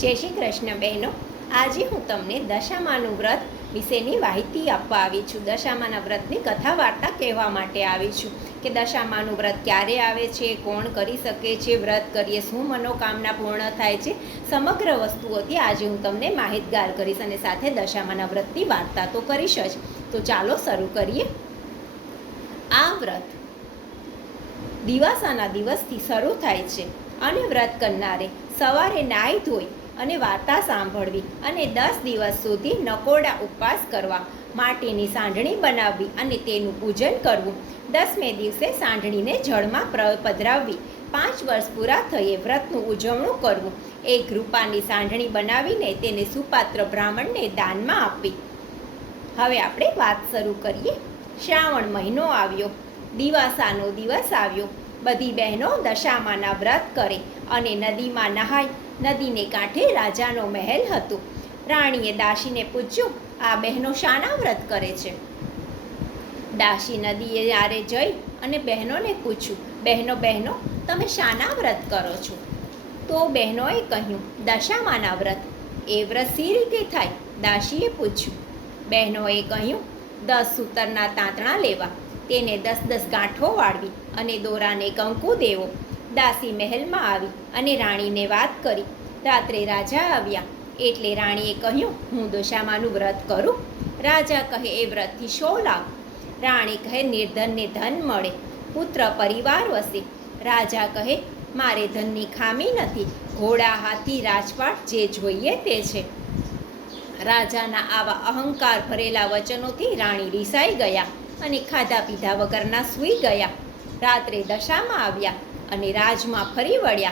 જય શ્રી કૃષ્ણ બહેનો. આજે હું તમને દશામાનું વ્રત વિશેની માહિતી આપવા આવી છું. દશામાના વ્રતની કથા વાર્તા કહેવા માટે આવી છું કે દશામાનું વ્રત ક્યારે આવે છે, કોણ કરી શકે છે, વ્રત કરીએ શું મનોકામના પૂર્ણ થાય છે, સમગ્ર વસ્તુઓથી આજે હું તમને માહિતગાર કરીશ અને સાથે દશામાના વ્રતની વાર્તા તો કરીશ જ. તો ચાલો શરૂ કરીએ. આ વ્રત દિવાસાના દિવસથી શરૂ થાય છે અને વ્રત કરનારે સવારે નાહી ધોઈ અને વાર્તા સાંભળવી અને દસ દિવસ સુધી નકોડા ઉપવાસ કરવા, માટીની સાંઢણી બનાવવી અને તેનું પૂજન કરવું. દસમે દિવસે સાંઢણીને જળમાં પ્ર પધરાવવી. પાંચ વર્ષ પૂરા થયે વ્રતનું ઉજવણું કરવું. એક રૂપાની સાંઢણી બનાવીને તેને સુપાત્ર બ્રાહ્મણને દાનમાં આપવી. હવે આપણે વાત શરૂ કરીએ. શ્રાવણ મહિનો આવ્યો. દિવાસાનો દિવસ આવ્યો. બધી બહેનો દશામાના વ્રત કરે અને નદીમાં નહાય. નદીને કાંઠે રાજાનો મહેલ હતો. રાણીએ દાસીને પૂછ્યું, આ બહેનો શાના વ્રત કરે છે? દાસી નદીએ યારે જઈ અને બહેનોને પૂછ્યું, બહેનો બહેનો, તમે શાના વ્રત કરો છો? તો બહેનોએ કહ્યું, દશામાના વ્રત. એ વ્રત સી રીતે થાય? દાસીએ પૂછ્યું. બહેનોએ કહ્યું, દસ સૂતરના તાંતણા લેવા. તેને દસ દસ ગાંઠો વાળવી અને દોરાને કંકુ દેવો. દાસી મહેલમાં આવી અને રાણીને વાત કરી. રાત્રે રાજા આવ્યા. એટલે રાણીએ કહ્યું, હું દશામાનું વ્રત કરું. રાજા કહે, એ વ્રતથી શો લાભ? રાણી કહે, નિર્ધનને ધન મળે, પુત્ર પરિવાર વસે. રાજા કહે, મારે ધનની ખામી નથી, ઘોડા હાથી રાજપાટ જે જોઈએ તે છે. રાજાના આવા અહંકાર ભરેલા વચનોથી રાણી રીસાઈ ગયા. અને ખાધા પીધા વગરના સૂઈ ગયા. રાત્રે દશામાં આવ્યા અને રાજમાં ફરી વળ્યા.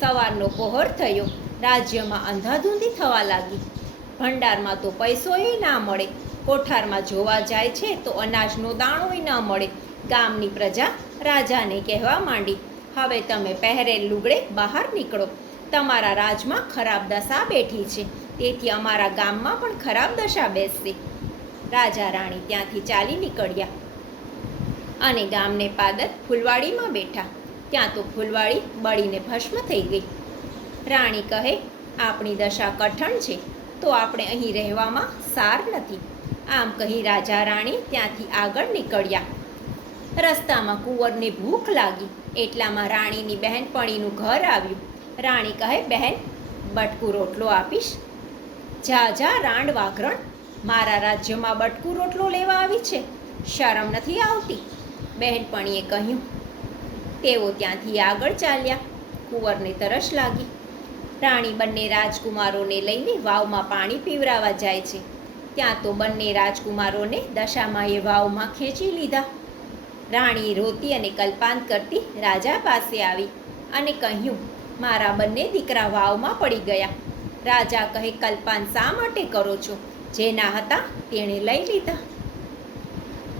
સવારનો પહોર થયો. રાજ્યમાં અંધાધૂંધી થવા લાગી. ભંડારમાં તો પૈસોય ના મળે. કોઠારમાં જોવા જાય છે તો અનાજનો દાણોય ન મળે. ગામની પ્રજા રાજાને કહેવા માંડી, હવે તમે પહેરેલ લુગડે બહાર નીકળો. તમારા રાજમાં ખરાબ દશા બેઠી છે. તેથી અમારા ગામમાં પણ ખરાબ દશા બેસશે. રાજા રાણી ત્યાંથી ચાલી નીકળ્યા. અને ગામને પાદર ફૂલવાડીમાં બેઠા. ત્યાં તો ફૂલવાડી બળીને ભસ્મ થઈ ગઈ. રાણી કહે, આપણી દશા કઠણ છે, તો આપણે અહીં રહેવામાં સાર નથી. આમ કહી રાજા રાણી ત્યાંથી આગળ નીકળ્યા. રસ્તામાં કુંવરને ભૂખ લાગી. એટલામાં રાણીની બહેનપણીનું ઘર આવ્યું. રાણી કહે, બહેન, બટકું રોટલો આપીશ. જા જા, રાંડ વાઘરણ. મારા રાજ્યમાં બટકું રોટલો લેવા આવી છે. શરમ નથી આવતી. બહેનપણીએ કહ્યું, તેઓ ત્યાંથી આગળ ચાલ્યા. કુંવરને તરસ લાગી. રાણી બંને રાજકુમારોને લઈને વાવમાં પાણી પીવરાવા જાય છે. ત્યાં તો બંને રાજકુમારોને દશામાં એ વાવમાં ખેંચી લીધા. રાણી રોતી અને કલ્પાંત કરતી રાજા પાસે આવી અને કહ્યું, મારા બંને દીકરા વાવમાં પડી ગયા. રાજા કહે, કલ્પાંત શા માટે કરો છો? જેના હતા તેણે લઈ લીધા.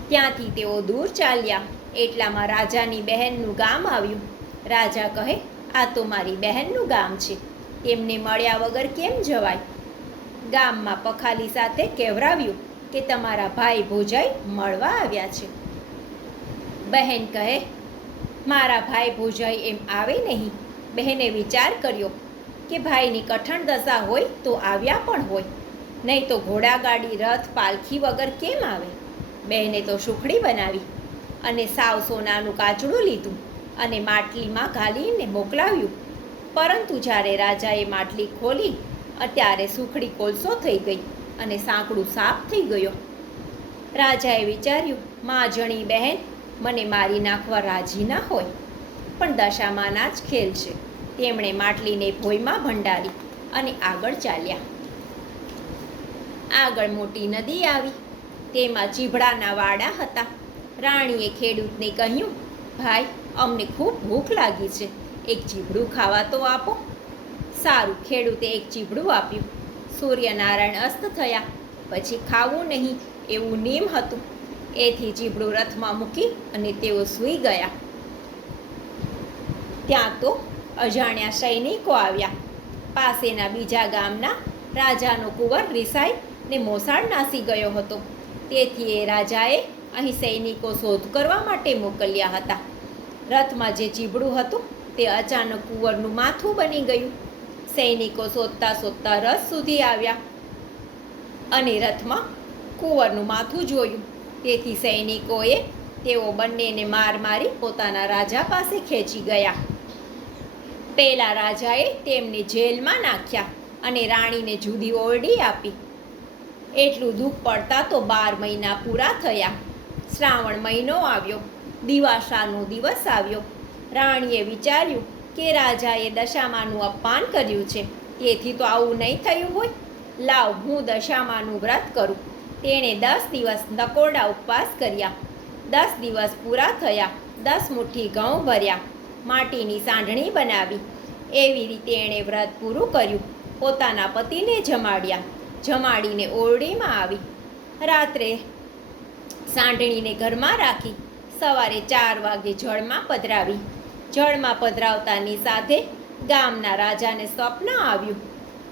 ત્યાંથી તેઓ દૂર ચાલ્યા. એટલામાં રાજાની બહેનનું ગામ આવ્યું. રાજા કહે, આ તો મારી બહેનનું ગામ છે. તેમને મળ્યા વગર કેમ જવાય? ગામમાં પખાલી સાથે કહેવરાવ્યું કે, તમારા ભાઈ ભોજાઈ મળવા આવ્યા છે. બહેન કહે, મારા ભાઈ ભોજાઈ એમ આવે નહીં. બહેને વિચાર કર્યો કે, ભાઈની કઠણ દશા હોય તો આવ્યા પણ હોય. નહીં તો ઘોડાગાડી રથ, પાલખી વગર કેમ આવે? બહેને તો સુખડી બનાવી અને સાવ સોનાનું કાચડું લીધું અને માટલીમાં ઘાલીને મોકલાવ્યું. પરંતુ જ્યારે રાજાએ માટલી ખોલી ત્યારે સુખડી કોલસો થઈ ગઈ અને સાંકડું સાફ થઈ ગયો. રાજાએ વિચાર્યું, મા જણી બહેન, મને મારી નાખવા રાજી ના હોય. પણ દશામાના જ ખેલ છે. તેમણે માટલીને ભોયમાં ભંડારી અને આગળ ચાલ્યા. આગળ મોટી નદી આવી. તેમાં ચીભડાના વાડા હતા. રાણીએ ખેડૂતને કહ્યું, ભાઈ, અમને ખૂબ ભૂખ લાગી છે. એક ચીભડું ખાવા તો આપો. સારું, ખેડૂતે એક ચીભડું આપ્યું. સૂર્યનારાયણ અસ્ત થયા. પછી ખાવું નહીં એવું નિયમ હતું. એથી ચીભડું રથમાં મૂકી અને તેઓ સૂઈ ગયા. ત્યાં તો અજાણ્યા સૈનિકો આવ્યા. પાસેના બીજા ગામના રાજાનો કુંવર રિસાઈ ને મોસાળ નાસી ગયો હતો. તેથી એ રાજાએ અહીં સૈનિકો શોધ કરવા માટે મોકલ્યા હતા. રથમાં જે ચીબડું હતું તે અચાનક કુંવરનું માથું બની ગયું. સૈનિકો શોધતા શોધતા રથ સુધી આવ્યા અને રથમાં કુંવરનું માથું જોયું. તેથી સૈનિકોએ તેઓ બંનેને માર મારી પોતાના રાજા પાસે ખેંચી ગયા. પહેલાં રાજાએ તેમને જેલમાં નાખ્યા અને રાણીને જુદી ઓરડી આપી. એટલું દુઃખ પડતા તો બાર મહિના પૂરા થયા. શ્રાવણ મહિનો આવ્યો, દિવાસાનો દિવસ આવ્યો. રાણીએ વિચાર્યું કે રાજાએ દશામાનું અપમાન કર્યું છે, તેથી તો આવું નહીં થયું હોય. લાવ, હું દશામાનું વ્રત કરું. તેણે દસ દિવસ નકોરડા ઉપવાસ કર્યા. દસ દિવસ પૂરા થયા, દસ મુઠ્ઠી ઘઉં ભર્યા, માટીની સાંઢણી બનાવી. એવી રીતે એણે વ્રત પૂરું કર્યું. પોતાના પતિને જમાડ્યા. જમાડીને ઓરડીમાં આવી. રાત્રે સાંઢણીને ઘરમાં રાખી સવારે ચાર વાગે જળમાં પધરાવી. જળમાં પધરાવતાની સાથે ગામના રાજાને સ્વપ્ન આવ્યું.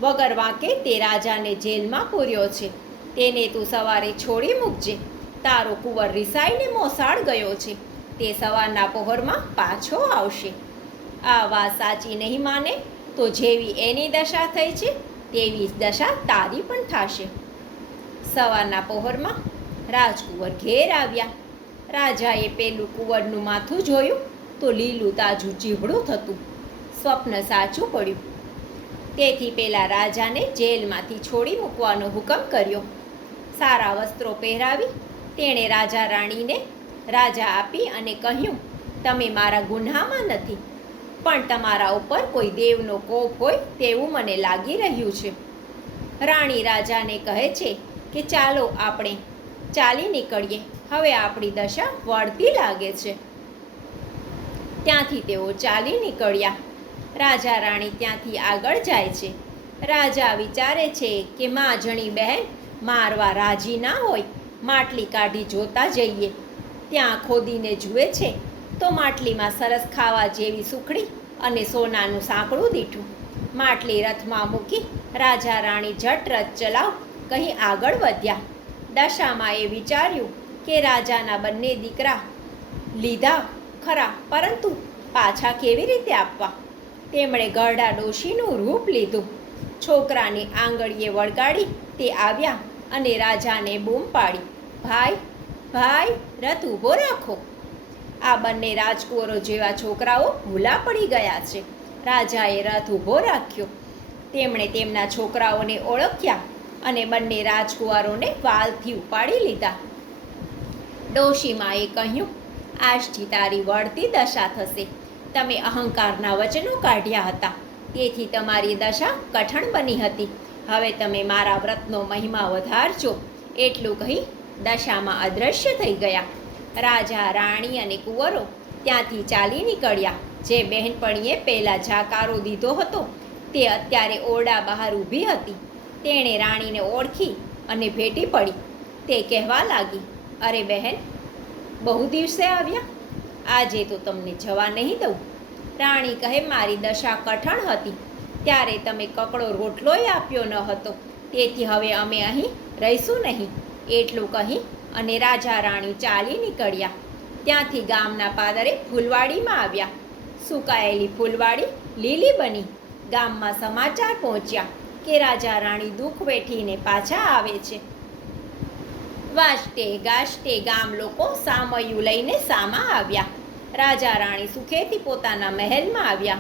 વગર વાંકે તે રાજાને જેલમાં પૂર્યો છે. તેને તું સવારે છોડી મૂકજે. તારો કુંવર રિસાઈને મોસાળ ગયો છે. તે સવારના પહોરમાં પાછો આવશે. આ વાત સાચી નહીં માને તો જેવી એની દશા થઈ છે તેવી જ દશા તારી પણ થશે. સવારના પહોરમાં રાજકુંવર ઘેર આવ્યા. રાજાએ પેલું કુંવરનું માથું જોયું તો લીલું તાજું ચીવડું થતું. સ્વપ્ન સાચું પડ્યું. તેથી પેલા રાજાને જેલમાંથી છોડી મૂકવાનો હુકમ કર્યો. સારા વસ્ત્રો પહેરાવી તેણે રાજા રાણીને રાજા આપી અને કહ્યું, તમે મારા ગુન્હામાં નથી. પણ તમારા ઉપર કોઈ દેવનો કોપ હોય તેવું મને લાગી રહ્યું છે. રાણી રાજાને કહે છે કે ચાલો આપણે ચાલી નીકળીએ. હવે આપણી દશા વળતી લાગે છે. ત્યાંથી તેઓ ચાલી નીકળ્યા. રાજા રાણી ત્યાંથી આગળ જાય છે. રાજા વિચારે છે કે માં જણી બહેન મારવા રાજી ના હોય, માટલી કાઢી જોતા જઈએ. ત્યાં ખોદીને જુએ છે તો માટલીમાં સરસ ખાવા જેવી સુખડી અને સોનાનું સાંકળું દીઠું. માટલી રથમાં મૂકી રાજા રાણી જટ રથ ચલાવ, કહી આગળ વધ્યા. દશામાં એ વિચાર્યું કે રાજાના બંને દીકરા લીધા ખરા, પરંતુ પાછા કેવી રીતે આપવા? તેમણે ગરડા ડોશીનું રૂપ લીધું. છોકરાની આંગળીએ વળગાડી તે આવ્યા અને રાજાને બૂમ પાડી. ભાઈ ભાઈ, રથ ઊભો રાખો. આ બંને રાજકુંવરો જેવા છોકરાઓ ભૂલા પડી ગયા છે. રાજાએ રથ ઊભો રાખ્યો. તેમણે તેમના છોકરાઓને ઓળખ્યા અને બંને રાજકુંવરોને વાલથી ઉપાડી લીધા. ડોશીમાએ કહ્યું, આજથી તારી વળતી દશા થશે. તમે અહંકારના વચનો કાઢ્યા હતા. તેથી તમારી દશા કઠણ બની હતી. હવે તમે મારા વ્રતનો મહિમા વધારજો. એટલું કહી દશામાં અદૃશ્ય થઈ ગયા. રાજા, રાણી અને કુંવરો ત્યાંથી ચાલી નીકળ્યા. જે બહેનપણીએ પહેલાં જાકારો દીધો હતો, તે અત્યારે ઓરડા બહાર ઊભી હતી. તેણે રાણીને ઓળખી અને ભેટી પડી. તે કહેવા લાગી, અરે બહેન, બહુ દિવસે આવ્યા? આજે તો તમને જવા નહીં દઉં. રાણી કહે, મારી દશા કઠણ હતી. ત્યારે તમે કકડો રોટલોય આપ્યો ન હતો. તેથી હવે અમે અહીં રહીશું નહીં. એટલું કહી અને રાજા રાણી ચાલી નીકળ્યા. ત્યાંથી ગામના પાદરે ફૂલવાડીમાં આવ્યા. સુકાયેલી ફૂલવાડી લીલી બની. ગામમાં સમાચાર પહોંચ્યા કે રાજા રાણી દુઃખ વેઠીને પાછા આવે છે. વાજતે ગાજતે ગામ લોકો સામયું લઈને સામા આવ્યા. રાજા રાણી સુખેથી પોતાના મહેલમાં આવ્યા.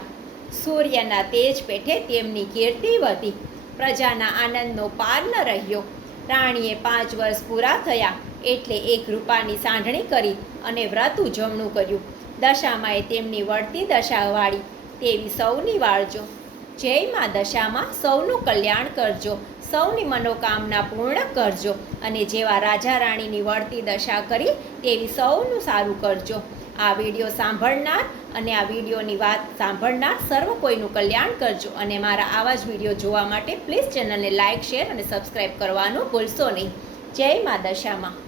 સૂર્યના તેજ પેઠે તેમની કીર્તિ વધી. પ્રજાના આનંદનો પાર ન રહ્યો. રાણીએ પાંચ વર્ષ પૂરા થયા. એટલે એક રૂપાની સાંઢણી કરી અને વ્રત ઉજવણું કર્યું. દશામાંએ તેમની વળતી દશાવાળી તેવી સૌની વાળજો. જય મા દશામાં સૌનું કલ્યાણ કરજો. સૌની મનોકામના પૂર્ણ કરજો અને જેવા રાજા રાણીની વળતી દશા કરી તેવી સૌનું સારું કરજો. આ વીડિયો સાંભળનાર અને આ વિડીયોની વાત સાંભળનાર સર્વ કોઈનું કલ્યાણ કરજો અને મારા આવા જ વીડિયો જોવા માટે પ્લીઝ ચેનલને લાઇક શેર અને સબસ્ક્રાઈબ કરવાનું ભૂલશો નહીં. જય મા દશામાં.